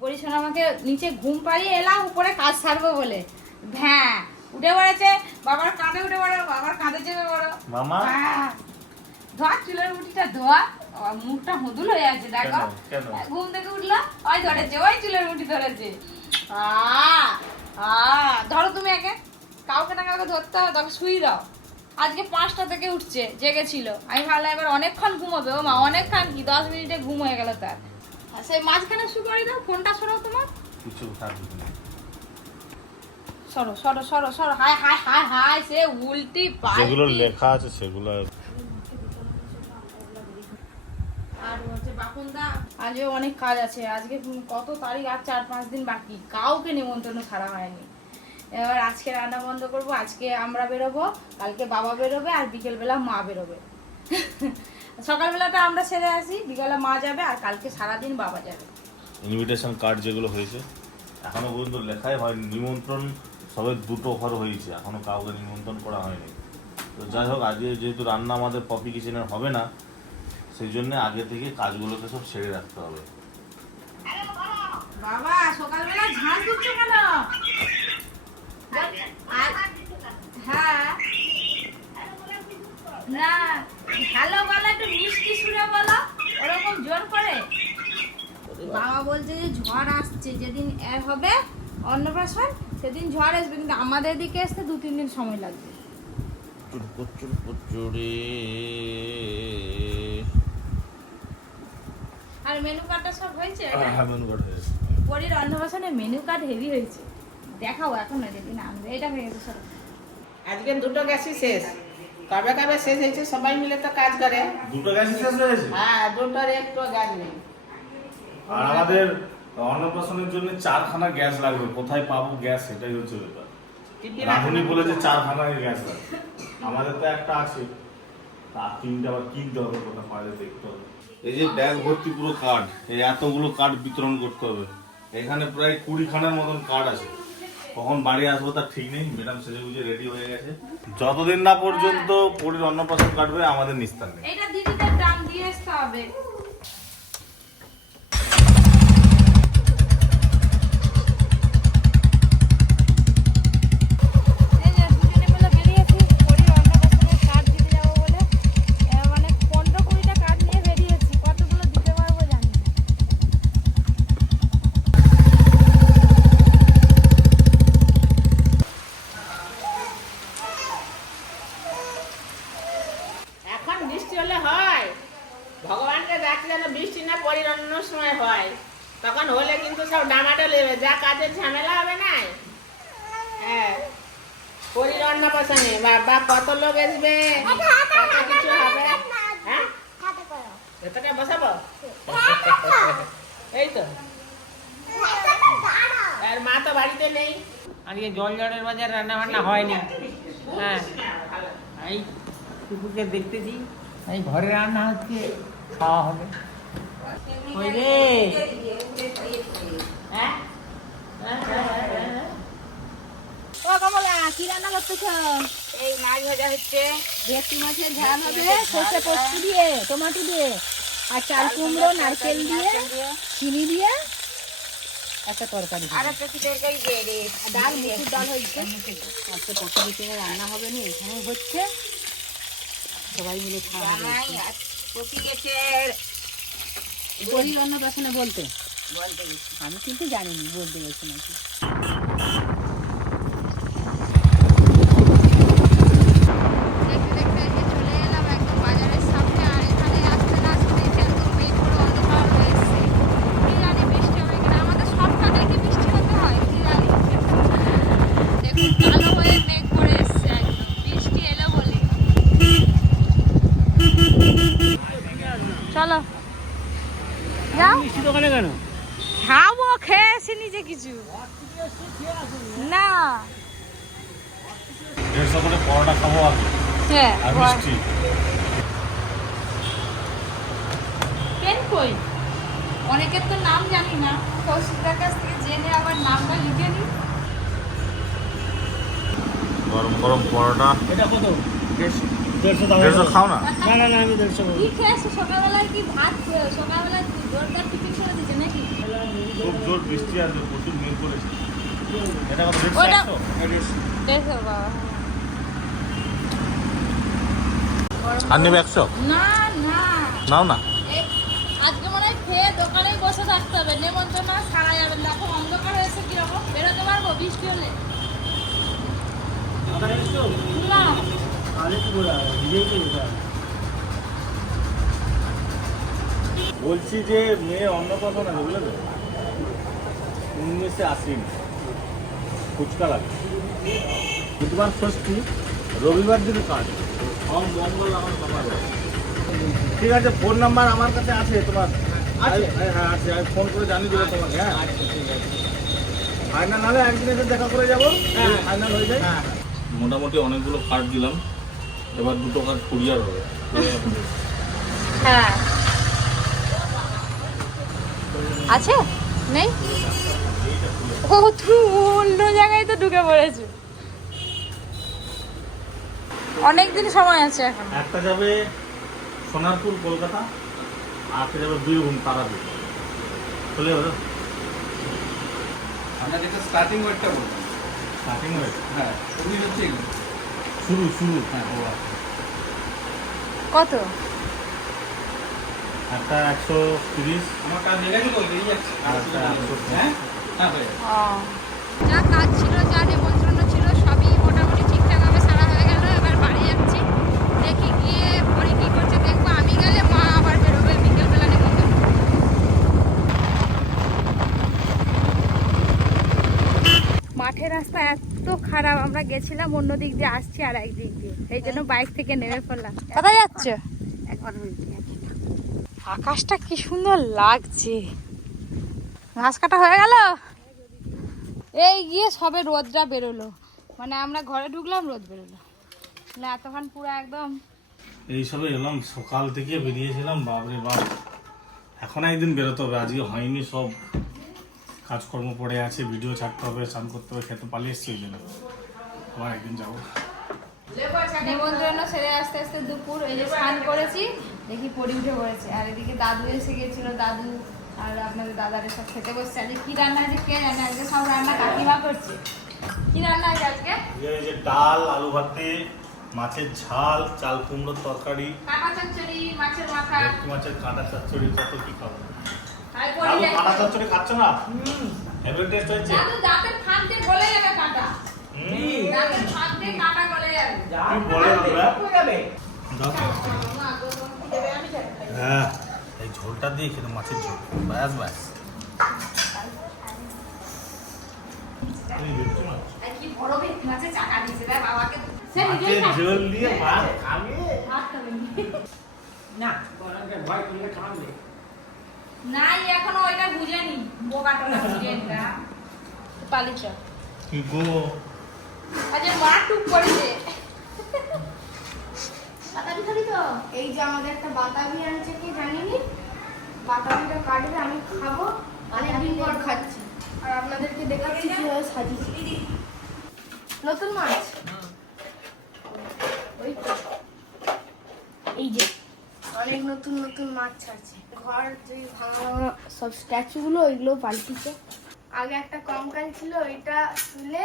পরিশোনা আমাকে নিচে ঘুম পাড়িয়ে এলাম উপরে কাজ সারবো বলে। হ্যাঁ উঠে পড়েছে বাবার কাঁধে উঠে পড়ো বাবার কাঁধে চেপে পড়ো। মামা? আহ, ধোয়া চুলের মুঠিটা ধোয়া মুখটা হুদুল হয়ে আছে দেখো? কেন? ঘুম থেকে উঠল ওই ধরেছে ওই চুলের মুঠি ধরেছে। ধরো তুমি একে। কাউকে না কাউকে ধরতে হবে তবে শুই দাও। আজকে পাঁচটা থেকে উঠছে জেগেছিল। আমি ভাবলাম এবার অনেকক্ষণ ঘুমাবে ও মা অনেকক্ষণ কি দশ মিনিটে ঘুম হয়ে গেল তার। সেই মাঝখানে শু করে দাও ফোনটা সরাও তোমার। কিছু থাকবে না। সরো সরো সরো সরো হাই হাই হাই হাই সে উল্টি যেগুলো লেখা আছে সেগুলো আর হচ্ছে বাকুন্দা আজও অনেক কাজ আছে। আজকে কত তারিখ? আর চার পাঁচ দিন বাকি। কাউকে নিমন্ত্রণ ছাড়া হয়নি। এবার আজকে রান্না বন্ধ করব। আজকে আমরা বেরোবো কালকে বাবা বেরোবে আর বিকেলবেলা মা বেরোবে। সকালবেলাটা আমরা সেরে আসি বিকালে মা যাবে আর কালকে সারাদিন বাবা যাবে ইনভিটেশন কার্ড যেগুলো হয়েছে এখনও পর্যন্ত লেখাই হয়নি নিমন্ত্রণ সবে দুটো ঘর হয়েছে এখনও কাউকে নিমন্ত্রণ করা হয়নি তো যাই হোক আজকে যেহেতু রান্না আমাদের পপি কিচেনের হবে না সেই জন্য আগে থেকে কাজগুলোকে সব সেরে রাখতে হবে বাবা সকালবেলা দিচ্ছে কেন হ্যাঁ না ভালো বলো একটু মিষ্টি শুনে বলো ওরকম জোর করে? বাবা বলছে যে ঝড় আসছে যেদিন এ হবে অন্নপ্রাশন সেদিন ঝড় আসবে কিন্তু আমাদের দিকে আসতে দু তিন দিন সময় লাগবে। প্রচুর প্রচুরে আর মেনু কার্ডটা সব হয়েছে? হয়েছে পরের অন্নপ্রাশনের মেনু কার্ড হেভি হয়েছে। দেখাও এখন না যেদিন আনবে এটা হয়ে গেছে সব। আজকে দুটো গ্যাসই শেষ। কবে কবে শেষ হয়েছে সবাই মিলে তো কাজ করে। দুটো গ্যাস শেষ হয়েছে? হ্যাঁ দুটোর একটু গ্যাস নেই। আর আমাদের অন্নপ্রাশনের জন্য চারখানা গ্যাস লাগবে কোথায় পাবো গ্যাস? সেটাই হচ্ছে ব্যাপার। রাঁধুনি বলেছে চারখানা গ্যাস লাগবে। আমাদের তো একটা আছে। তার তিনটা আবার কিনতে হবে কোথা পাইলে দেখতে হবে। এই যে ব্যাগ ভর্তি পুরো কার্ড এই এতগুলো কার্ড বিতরণ করতে হবে। এখানে প্রায় কুড়ি খানার মতন কার্ড আছে। কখন বাড়ি আসব তার ঠিক নেই, ম্যাডাম সেজে গুজে রেডি হয়ে গেছে। যতদিন না পর্যন্ত পুরীর অন্নপ্রাশন কাটবে, আমাদের নিস্তার নেই। এটা দিদিদের দাম দিয়ে আসতে হবে এই যে দুজনে মিলে বেরিয়েছি পরীর অন্নপ্রাশনের কার্ড দিতে যাব বলে এ, মানে পনেরো কুড়িটা কার্ড নিয়ে বেরিয়েছি কতগুলো দিতে পারব জানি না। এখন বৃষ্টি হলে হয় ভগবানকে ডাকলে যেন বৃষ্টি না পরির অন্য সময় হয়। তখন হলে কিন্তু সব ডামাটো নেবে যা কাজের ঝামেলা হবে না হ্যাঁ পরির অন্নপ্রাশনে বাবা কত লোক আসবে? কত কিছু হবে? হ্যাঁ? ভেতরে বসাবো? এই তো। আর মা তো বাড়িতে নেই। আজকে জল জলের বাজার রান্না বান্না হয়নি। হ্যাঁ এই কুকুরকে দেখতেছি। এই ঘরে রান্না হচ্ছে। খাওয়া হবে। হ্যাঁ? ও কমলা কি রান্না করতেছ? এই মাছ ভাজা হচ্ছে। ভেটকি মাছের ঝাল হবে সর্ষে পোস্ত দিয়ে টমেটো দিয়ে আর চাল কুমড়ো নারকেল দিয়ে চিনি দিয়ে একটা তরকারি আর একটা কি তরকারি দিয়ে রে? ডাল মুসুর ডাল হয়েছে। আজকে পকোড়ি কিনে রান্না হবে না এখানে হচ্ছে। সবাই মিলে খাওয়া আর কপি গেছে। গরিব অন্নপ্রাশনে বলতে? বলতে গেছি। আমি কিন্তু জানিনি বলতে গেছি নাকি দেখতে দেখতে এই যে চলে এলাম একদম বাজারের সামনে আর এখানে আসতে না আসতে দেখি একদম মেঘ পুরো অন্ধকার হয়ে এসছে কি জানি বৃষ্টি হবে কিনা আমাদের সব কাজে কি বৃষ্টি হতে হয় কি জানি দেখুন কালো হয়ে মেঘ করে এসছে একদম বৃষ্টি এলো বলে চলো। যাও। দোকানে কেন খাব খেয়ে আসি নিজে কিছু। না। দেড়শো করে পরোটা খাব আগে হ্যাঁ আর মিষ্টি। পেন কই? অনেকের তো নাম জানি না। কৌশিকদার কাছ থেকে জেনে আবার নামটা লিখে নি। গরম গরম পরোটা। এটা কত? দেড়শো। দেড়শো খাও না? না না না আমি দেড়শো কি খেয়েছো? সকালবেলায় কি ভাত সকালবেলায় জোরদার টিফিন করে দিচ্ছে নাকি? খুব জোর বৃষ্টি আসবে প্রচুর মেঘ করেছে। এটা কত দেখছ ওটা- বাবা। আর নেবে একশো? না না। নাও না। আজকে মনে হয় খেয়ে দোকানেই বসে থাকতে হবে। নেমন্তন্ন আর সারা যাবে না। দেখো অন্ধকার হয়েছে কীরকম। বেরোতে পারব বৃষ্টি হলে? না। বলছি যে মেয়ে অন্নপ্রাশন আছে বুঝলে তো? উনিশে আসেনি ফুচকা লাগে। বুধবার ষষ্ঠী রবিবার দিন কাজ। সোম মঙ্গল আমার সবার ঠিক আছে ফোন নাম্বার আমার কাছে আছে তোমার। হ্যাঁ হ্যাঁ আছে। আমি ফোন করে জানিয়ে দেবো তোমাকে হ্যাঁ? ফাইনাল হলে একদিন এসে দেখা করে যাব। ফাইনাল হয়ে যায়। মোটামুটি অনেকগুলো কার্ড দিলাম। এবার দুটো কার্ড কুরিয়ার হবে। হ্যাঁ। আছে? নেই? ও তুমি অন্য জায়গায় তো ঢুকে পড়েছো। অনেক দিন সময় আছে এখন। একটা যাবে সোনারপুর কলকাতা আর একটা যাবে বীরভূম তারাপীঠ। চলে যাবে আপনাদেরকে স্টার্টিং ওয়েটটা বলুন স্টার্টিং হয়েছে হ্যাঁ শুরু হচ্ছে শুরু শুরু। হ্যাঁ ও আচ্ছা। কত? একটা একশো তিরিশ। আমার কাজ হয়ে হ্যাঁ। যা কাজ ছিল যা নিমন্ত্রণ ছিল সবই মোটামুটি ঠিকঠাকভাবে সারা হয়ে গেল। এবার বাড়ি যাচ্ছি। দেখি গিয়ে পরে কি করছে দেখব। আমি গেলে মা আবার বেরোবে বিকেলবেলা নিমন্ত্রণ মাঠের রাস্তা এত খারাপ আমরা গেছিলাম অন্য দিক দিয়ে আসছি আর এক দিক দিয়ে। এই জন্য বাইক থেকে নেমে পড়লাম। কোথায় যাচ্ছ? আকাশটা কি সুন্দর লাগছে। ঘাস কাটা হয়ে গেল? এই গিয়ে সবে রোদটা বেরোলো। মানে আমরা ঘরে ঢুকলাম রোদ বেরোলো। না এতক্ষণ পুরো একদম এইসবে এলাম সকাল থেকে বেরিয়েছিলাম বাপরে বাপ। এখন একদিন বেরোতে হবে আজকে হয়নি সব। কাজকর্ম পড়ে আছে ভিডিও ছাড়তে হবে স্নান করতে হবে খেতে পালিয়ে এসছি ওই জন্য। আবার একদিন যাব। নিমন্ত্রণ সেরে আস্তে আস্তে দুপুর এই যে স্নান করেছি দেখি পরি উঠে পড়েছে। আর এদিকে দাদু এসে গেছিল দাদু আর আপনাদের দাদারে সব খেতে বসছে। আজকে কি রান্না আছে কে জানে আজকে সব রান্না কাকিমা করছে। কি রান্না আছে আজকে? এই যে ডাল আলু ভাতে মাছের ঝাল চাল কুমড়োর তরকারি কাটা চচ্চড়ি মাছের মাথা। মাছের কাঁটা চচ্চড়ি কত কি খাব। কাঁটা চচ্চড়ি খাচ্ছ না? টেস্ট হয়েছে? দাদু দাঁতের ফাঁক দিয়ে গলে যাবে কাঁটা। দাঁতের ফাঁক দিয়ে কাঁটা গলে যাবে। কি বলে দাদা। হয়ে। হ্যাঁ এই ঝোলটা দিয়ে খেতে মাছের ঝোল। ব্যাস ব্যাস। ঝোল দিয়ে ভাত। খাবে না। ভয় করলে না এখনও ওইটা বুঝেনি। বোকাটা বুঝেনি না পালিছ কি গো? মা টুক করেছে। বাতাবি খাবি তো? এই যে আমাদের একটা বাতাবি আনছে কি জানিনি? বাতাবিটা কাটবে আমি খাব। অনেকদিন পর খাচ্ছি। আর আপনাদেরকে দেখাচ্ছি কীভাবে সাজিয়েছি। নতুন মাছ? ওই এই যে। অনেক নতুন নতুন মাছ ছাড়ছে। ঘর যে ভাঙা ভাঙা সব স্ট্যাচুগুলো ওইগুলো পাল্টিছে। আগে একটা কঙ্কাল ছিল ওইটা তুলে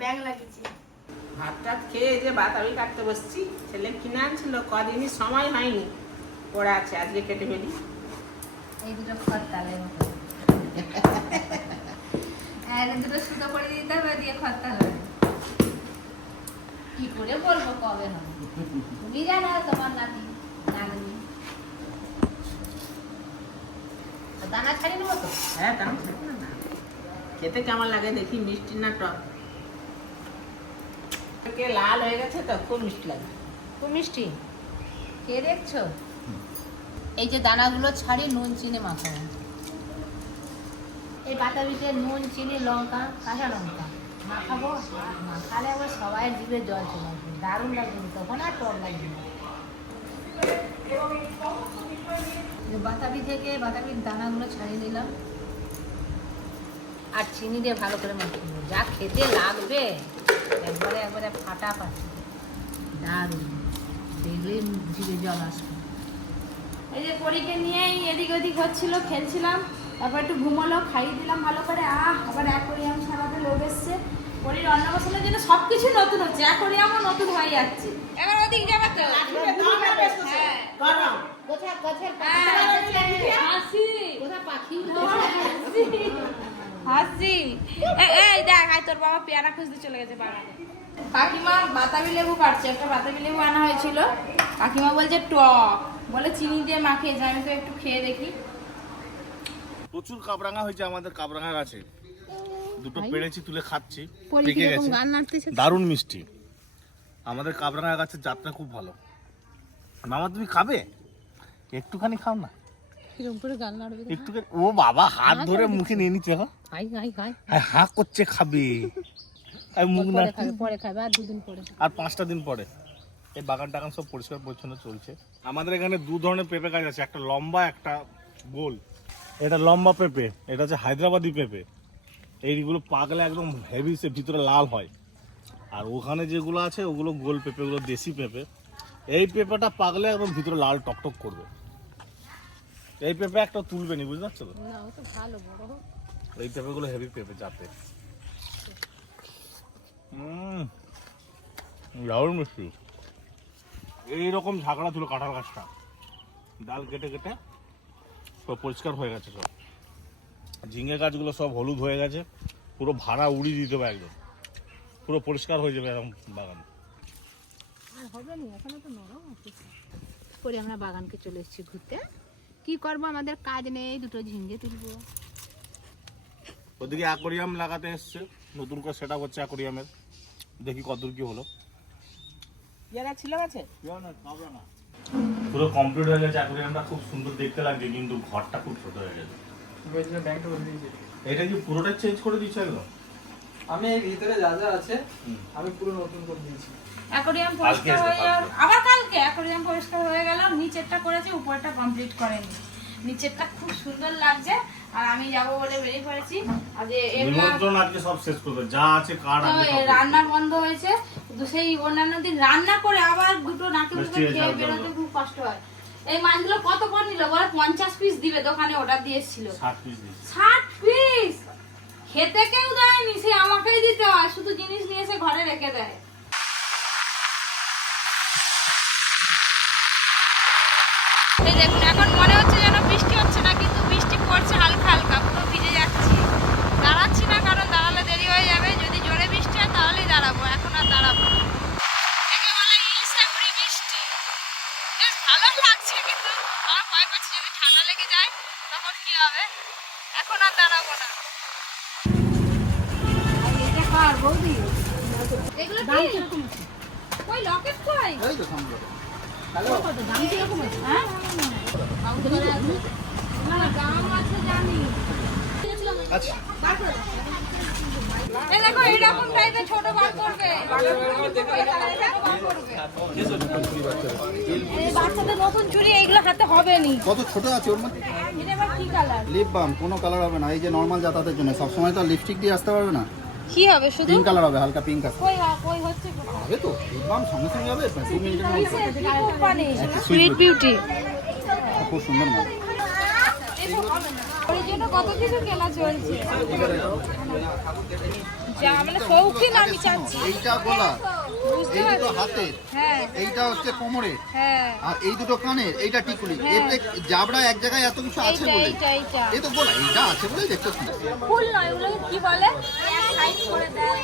ব্যাং লাগিয়েছে। ভাত টাত খেয়ে যে বাতাবি কাটতে বসছি ছেলে কিনে আনছিল কদিনই সময় হয়নি। পড়ে আছে আজকে কেটে ফেলি। এই দুটো খড় তালের মতো। হ্যাঁ এই দুটো সুতো করে দিতে হবে দিয়ে খড় তালে কি করে বলব কবে হবে? তুমি জানো তোমার নাতি নাতনি দানা ছাড়ি নেব তো? হ্যাঁ থাকে না না। খেতে কেমন লাগে দেখি মিষ্টি না টক? কে লাল হয়ে গেছে তো খুব মিষ্টি লাগে। খুব মিষ্টি। কে দেখছ? এই যে দানাগুলো ছাড়ি নুন চিনি মাখাবো। এই বাতাবিতে নুন চিনি লঙ্কা কাঁচা লঙ্কা মাখাবো আর মাখালে আবার সবাই জিভে জল চলে আসবে। দারুণ লাগবে তখন আর টক লাগবে এই বাতাবি থেকে বাতাবির দানাগুলো ছাড়িয়ে দিলাম আর চিনি দিয়ে ভালো করে মাখিয়ে। যা খেতে লাগবে। একবারে একবারে ফাটাফাটি। দারুণ। দেখলেই জিভে জল আসবে। এই যে পরীকে নিয়েই এদিক ওদিক হচ্ছিল খেলছিলাম। তারপর একটু ঘুমোলো খাইয়ে দিলাম ভালো করে। আহ আবার অ্যাকোরিয়াম সারাতে লোক এসছে। পরির অন্নপ্রাশনের জন্য সব কিছু নতুন হচ্ছে। অ্যাকোরিয়ামও নতুন হয়ে যাচ্ছে। এবার ওদিক যাবে তো। হ্যাঁ। গরম। হ্যাঁ, হাসি। পাখি? হাসি। হাসি। এই দেখ আয় তোর বাবা পেয়ারা খুঁজতে চলে গেছে বাগানে। কাকিমা বাতাবি লেবু কাটছে একটা বাতাবি লেবু আনা হয়েছিল। কাকিমা বলছে টক। বলে চিনি দিয়ে মাখিয়েছে আমি তো একটু খেয়ে দেখি। প্রচুর কাবরাঙা হয়েছে আমাদের কাবরাঙা গাছে দুটো পেড়েছি তুলে খাচ্ছি পেকে গেছে। দারুণ মিষ্টি। আমাদের কাবরাঙা গাছের যাত্রা খুব ভালো। মামা তুমি খাবে? একটুখানি খাও না। একটুখানি ও বাবা হাত ধরে মুখে নিয়ে নিচ্ছে হ্যাঁ হা করছে খাবে। আর মুখ না পরে খাবে আর দুদিন পরে। আর পাঁচটা দিন পরে। এই বাগান টাগান সব পরিষ্কার পরিচ্ছন্ন চলছে। আমাদের এখানে দু ধরনের পেঁপে গাছ আছে। একটা লম্বা একটা গোল। এটা লম্বা পেঁপে এটা হচ্ছে হায়দ্রাবাদি পেঁপে। এইগুলো পাকলে একদম হেভি সে ভিতরে লাল হয়। আর ওখানে যেগুলো আছে ওগুলো গোল পেঁপেগুলো দেশি পেঁপে। এই পেঁপেটা পাকলে একদম ভিতরে লাল টকটক করবে। এই পেঁপে একটা তুলবে নি বুঝতে পারছ? তো না ও তো ভালো বড় এই পেঁপেগুলো হেভি পেঁপে যাতে। হুম দারুণ মিষ্টি। এইরকম ঝাঁকড়া ছিল কাঁঠাল গাছটা। ডাল কেটে কেটে সব পরিষ্কার হয়ে গেছে সব। ঝিঙে গাছগুলো সব হলুদ হয়ে গেছে। পুরো ভাড়া উড়িয়ে দিতে হবে একদম। পুরো পরিষ্কার হয়ে যাবে এরকম বাগান। আর হবে না এখনও তো নরম আছে। পরে আমরা বাগানকে চলে এসেছি ঘুরতে। কি করব? আমাদের কাজ নেই দুটো ঝিঙ্গে তুলবো। ওদিকে অ্যাকোরিয়াম লাগাতে এসছে। নতুন করে সেট হচ্ছে অ্যাকোরিয়ামের দেখি কতদূর কি হলো। যারা ছিল আছে? পুরো কমপ্লিট হয়ে গেছে অ্যাকোরিয়ামটা খুব সুন্দর দেখতে লাগছে কিন্তু ঘরটা খুব ছোট হয়ে গেছে। এটা কি পুরোটা চেঞ্জ করে দিচ্ছে একদম? আমি এই ভিতরে যা যা আছে আমি পুরো নতুন করে দিয়েছি। অ্যাকোরিয়াম পরিষ্কার হয়ে। আবার কালকে অ্যাকোরিয়াম পরিষ্কার হয়ে গেল নিচেরটা করেছে উপরটা কমপ্লিট করেনি। নিচেরটা খুব সুন্দর লাগছে আর আমি যাব বলে বেরিয়ে পড়েছি। আর নিমন্ত্রণ আজকে সব শেষ করবে যা আছে কার্ড তো আজকে এ সব রান্না বন্ধ হয়েছে সেই অন্যান্য দিন রান্না করে আবার দুটো নাকে মুখে খেয়ে বেরোতে খুব কষ্ট হয়। এই মাছগুলো কত করে নিল? বলে পঞ্চাশ পিস দিবে দোকানে অর্ডার দিয়ে এসেছিল ষাট পিস ষাট পিস খেতে কেউ দেয়নি সে আমাকেই দিতে হয় শুধু জিনিস নিয়ে এসে ঘরে রেখে দেয়। এই দেখুন এখন মনে হচ্ছে যেন বৃষ্টি হচ্ছে না কিন্তু বৃষ্টি পড়ছে হালকা হালকা পুরো ভিজে যাচ্ছি দাঁড়াচ্ছি না কারণ দাঁড়ালে দেরি হয়ে যাবে যদি জোরে বৃষ্টি হয় তাহলেই দাঁড়াবো এখন আর দাঁড়াবো না। একে বলে ইলশাপুরি বৃষ্টি বেশ ভালো লাগছে কিন্তু আমার ভয় করছে যদি ঠান্ডা লেগে যায় তখন কি হবে এখন আর দাঁড়াবো না এটা কার বৌদি এগুলো কি কই লকেট কই এই তো সামনে হ্যাঁ না না দাম আছে জানি আচ্ছা এই দেখো এরকম টাইপের ছোট বার করবে এরকম বার করবে। এই বাচ্চাদের নতুন চুড়ি এইগুলো হাতে হবে নি। কত ছোট আছে ওর মধ্যে? লিপ বাম কোনো কালার হবে না। এই যে নর্মাল যাতায়াতের জন্য সবসময় তো লিপস্টিক দিয়ে আসতে পারবে না। কি হবে শুধু? পিঙ্ক কালার হবে হালকা পিঙ্ক আছে। কই কই হচ্ছে হবে তো লিপ বাম সঙ্গে সঙ্গে হবে দু মিনিটের মধ্যে। কিসের? কি কোম্পানি একটা সুইট বিউটি খুব সুন্দর ওর কত কিছু কেনা চলছে? যা মানে শৌখিন আমি চাচ্ছি। এইটা গলা বুঝতে এই দুটো হাতের হ্যাঁ। এইটা হচ্ছে কোমরে হ্যাঁ। আর এই দুটো কানের এইটা টিকুলি এতে জাবড়া এক জায়গায় এত কিছু আছে বলে? এই তো এইটা আছে বলে ফুল নয় কি বলে? সাইড করে দেয়।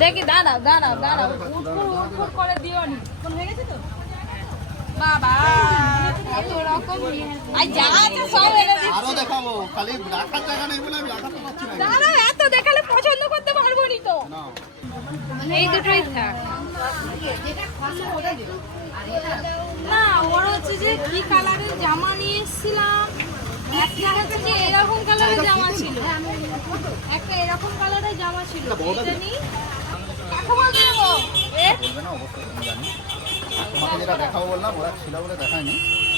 দেখি দাঁড়াও দাঁড়াও দাঁড়াও। উটপুর করে দিও নি হয়ে গেছে তো? বাবা এত রকম আই যা আছে সব এনে দিচ্ছি। আরও দেখাবো। খালি রাখার জায়গা নেই বলে আমি রাখাতে পারছি না। দাঁড়াও এত দেখালে পছন্দ করতে পারব নি তো। না। এই দুটোই থাক। না ওর হচ্ছে যে কি কালারের জামা নিয়ে এসেছিলাম? একটা হচ্ছে যে এরকম কালারের জামা ছিল। একটা এরকম কালারের জামা ছিল। এটা নিই। কাকে বলব এ তোমাকে যেটা দেখাবো বললাম ওরা ছিল বলে দেখায়নি।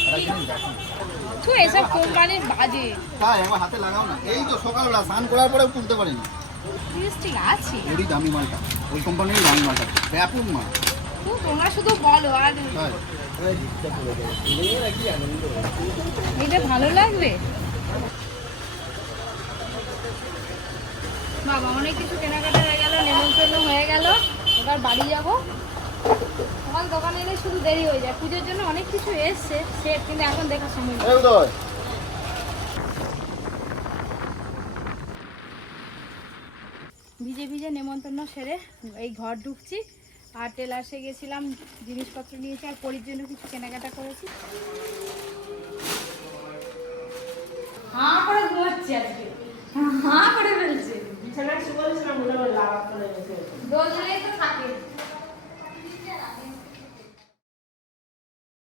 ওরা জিনিস দেখানো। তুই এসব কোম্পানির বাজে। তাই আমার হাতে লাগাও না। এই তো সকালবেলা স্নান করার পরেও তুলতে পারিনি। লিপস্টিক আছে। ওরই দামি মালটা। ওই কোম্পানির দামি মালটা। ব্যাপক মাল। তোমরা শুধু বলো আর এটা ভালো লাগবে? বাবা অনেক কিছু কেনাকাটা হয়ে গেল নেমন্তন্ন হয়ে গেল। এবার বাড়ি যাব। আমার দোকানে এলে শুধু দেরি হয়ে যায়। পুজোর জন্য অনেক কিছু এসছে সে কিন্তু এখন দেখার সময় নেই। ভিজে ভিজে নেমন্তন্ন সেরে এই ঘর ঢুকছি। আর টেলার্সে গেছিলাম জিনিসপত্র নিয়েছি আর পরির জন্য কিছু কেনাকাটা করেছি। হাঁ করে ঘুমাচ্ছি আজকে। হাঁ করে ফেলছে। বিছানায় শুয়ে বলেছিলাম মনে হয় লাভ করে গেছে দোল তো থাকে।